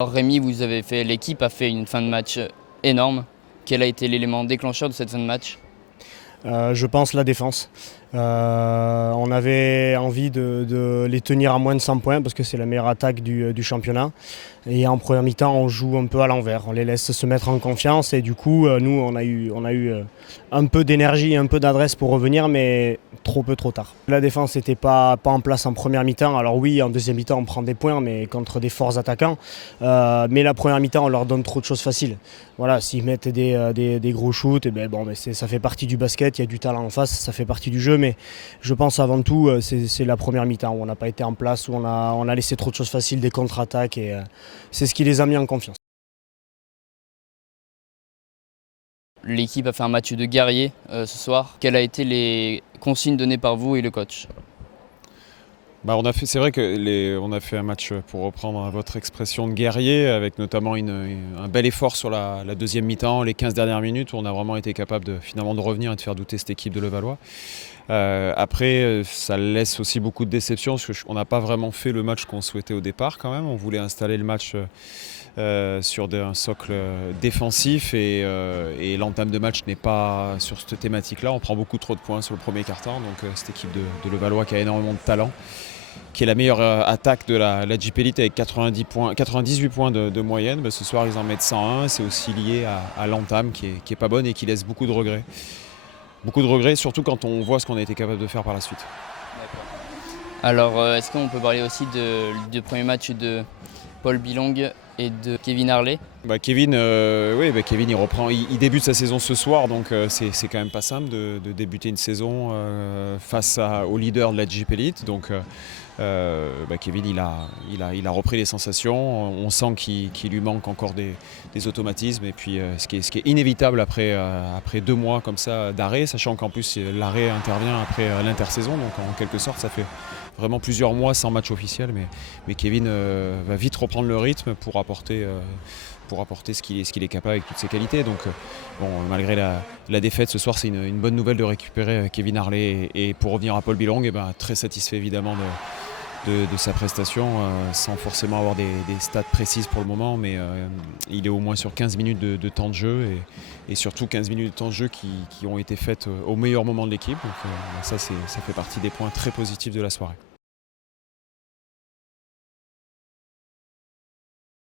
Alors Rémi, l'équipe a fait une fin de match énorme. Quel a été l'élément déclencheur de cette fin de match? Je pense la défense. On avait envie de les tenir à moins de 100 points parce que c'est la meilleure attaque du championnat. Et en première mi-temps, on joue un peu à l'envers. On les laisse se mettre en confiance et du coup, nous, on a eu un peu d'énergie et un peu d'adresse pour revenir, mais trop peu, trop tard. La défense n'était pas en place en première mi-temps. Alors oui, en deuxième mi-temps, on prend des points, mais contre des forts attaquants. Mais la première mi-temps, on leur donne trop de choses faciles. Voilà, s'ils mettent des gros shoots, et ça fait partie du basket, il y a du talent en face, ça fait partie du jeu, mais je pense avant tout, c'est la première mi-temps où on n'a pas été en place, où on a laissé trop de choses faciles, des contre-attaques, et c'est ce qui les a mis en confiance. L'équipe a fait un match de guerrier ce soir. Quelles ont été les consignes données par vous et le coach? C'est vrai qu'on a fait un match, pour reprendre votre expression, de guerrier, avec notamment un bel effort sur la deuxième mi-temps, les 15 dernières minutes, où on a vraiment été capable finalement de revenir et de faire douter cette équipe de Levallois. Après, ça laisse aussi beaucoup de déception, parce qu'on n'a pas vraiment fait le match qu'on souhaitait au départ quand même. On voulait installer le match sur un socle défensif, et l'entame de match n'est pas sur cette thématique-là. On prend beaucoup trop de points sur le premier quart-temps, donc cette équipe de Levallois qui a énormément de talent, qui est la meilleure attaque de la JP Elite avec 98 points de moyenne. Ce soir, ils en mettent 101. C'est aussi lié à l'entame qui est pas bonne et qui laisse beaucoup de regrets. Beaucoup de regrets, surtout quand on voit ce qu'on a été capable de faire par la suite. Alors, est-ce qu'on peut parler aussi du premier match de Paul Bilong et de Kevin Harley? Kevin, Kevin, il débute sa saison ce soir, donc c'est quand même pas simple de débuter une saison face au leader de la JP Elite. Donc Kevin, il a repris les sensations. On sent qu'il lui manque encore des automatismes, et puis ce qui est inévitable après 2 mois comme ça d'arrêt, sachant qu'en plus l'arrêt intervient après l'intersaison, donc en quelque sorte ça fait vraiment plusieurs mois sans match officiel, mais Kevin va vite reprendre le rythme pour apporter ce qu'il est capable avec toutes ses qualités. Donc malgré la défaite ce soir, c'est une bonne nouvelle de récupérer Kevin Harley, et pour revenir à Paul Bilong, très satisfait évidemment de sa prestation, sans forcément avoir des stats précises pour le moment, mais il est au moins sur 15 minutes de temps de jeu, et surtout 15 minutes de temps de jeu qui ont été faites au meilleur moment de l'équipe. Donc ça fait partie des points très positifs de la soirée.